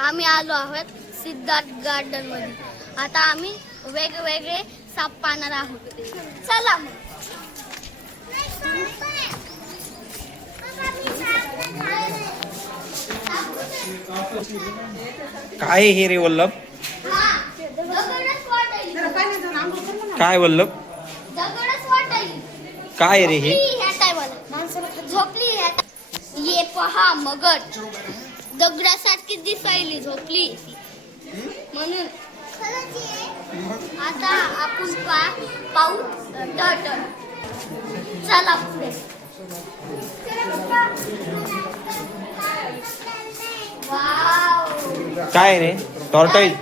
आम्ही आलो आहोत सिद्धार्थ गार्डन मध्ये. आता आम्ही वेगवेगळे साप पाहणार आहोत. चला मग. काय हे रे वल्लभ? काय वल्लभ? काय रे हे? झोपली. ये पहा मगर दगडासारखी दिसायली झोपली म्हणून. आता आपण पाहू टर्टल. चला पुढे. वाव, काय रे? टॉर्टाईल.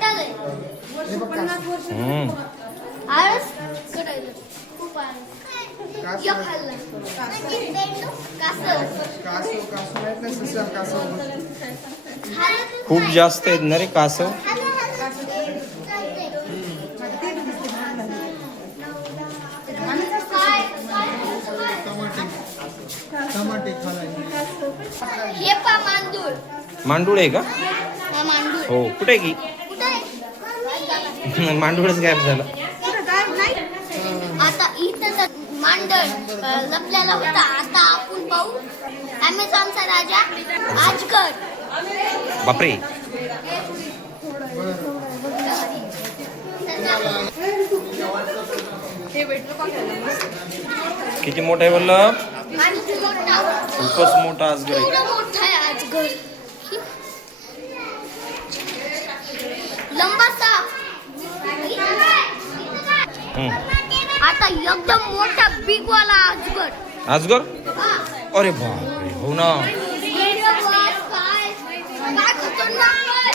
आळस कडलं खूप आळस. यो खाल्ला. खूप जास्त आहेत ना रे कासव. हे पा मांदूळ. मांडूळ आहे का? हा मांदूळ. हो. कुठे की? कुठे? मांडूळच गायब झाला. आता इथं मांडळ लपलेला होता. आता आपण पाहू अमेझॉनचा राजा अजगर. बापरे. किती मोठा आहे वल्लभ? खूपच मोठा अजगर आहे. एवढा मोठा आहे अजगर. लंबा साप. आता एकदम मोठा बिग वाला अजगर. अजगर? हा. अरे बापरे. हो ना. काय खतरनाक आहे.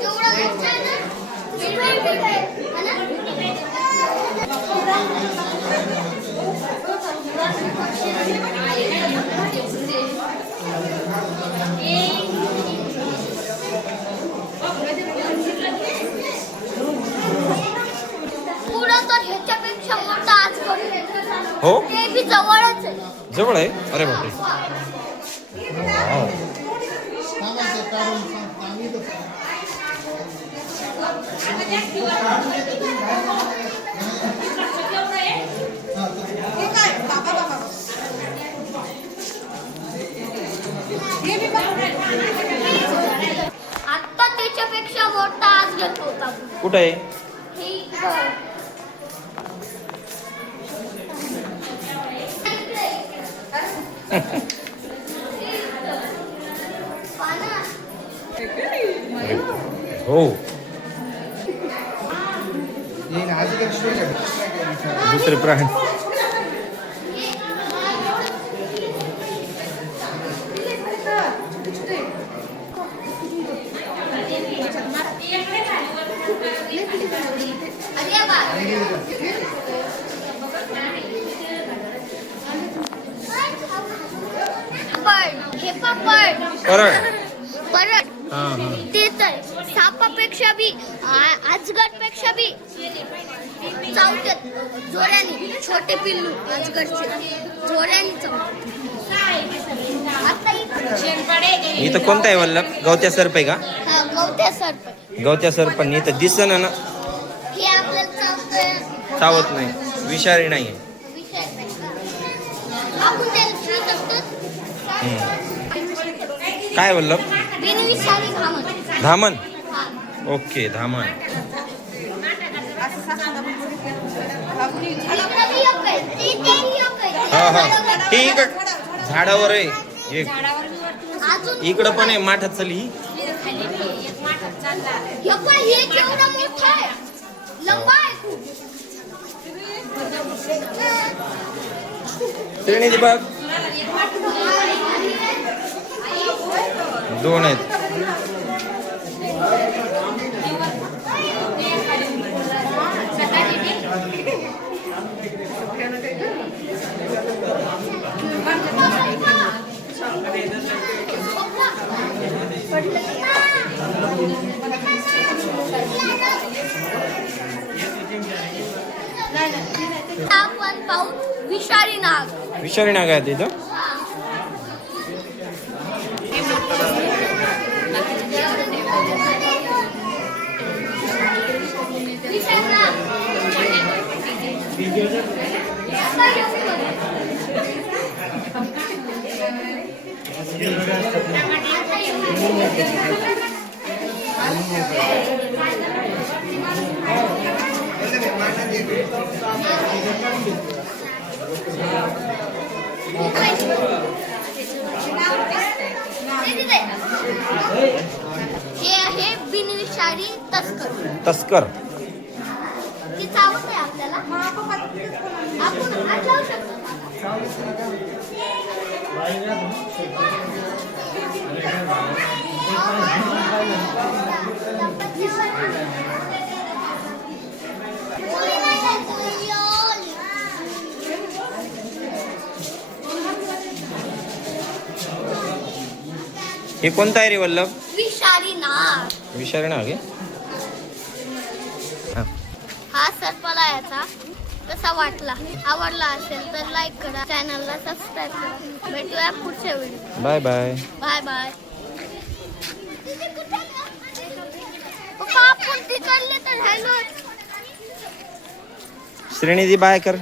केवढा मोठा आहे ना. है ना? पुढं तर ह्याच्यापेक्षा मोठा अजगर. हो. ते बी जवळच आहे. जवळ आहे. अरे बापरे. वाव. आता त्याच्यापेक्षा मोठा अजगर होता. कुठे आहे? हे इकडं. पाना. हो. दुसरे प्राणी. अरे बा. हे पापड. परळ. परळ. हा हा. ते तर सापापेक्षा बी अजगरपेक्षा बी चावतात जोराने. छोटे पिल्लू अजगरचे जोराने चावतात. आता इथं कोणता आहे वल्लभ? गवत्या सर्प आहे का? हा गवत्या सर्प. गवत्या सर्प इथं दिसना ना. हे आपल्याला चावतंय. चावत नाही. विषारी नाही. विषय नाही का? आपण त्याला छुत असतो. काय वल्लभ? बिनविषारी घामन. धामण. हा. ओके. धामण. इकडं बी एक आहे. तेही एक आहे. हा हा. हे इकड झाडावर आहे एक. अजून इकडं पण आहे. माठात चली. हे पण हे केवढं मोठं आहे. लंबा आहे खूप. श्रेणी बघ. दोन आहेत. आपण पाहू विषारी नाग. विषारी नाग आहे तिथं. हे आहे बिनविषारी तस्कर. तस्कर. ती चावत आहे आपल्याला. आपण हात लावू शकतो. हे कोणतं आहे रे वल्लभ? विषारी नाग. विषारी नाग आहे. हा सर्पला याचा कसा वाटला, आवडला असेल तर लाईक करा, चॅनलला सबस्क्राईब करा. भेटूया पुढच्या video. Bye bye. Bye bye. पप्पा आपण तिकडले तर हॅलो. श्रेणीजी बाय कर.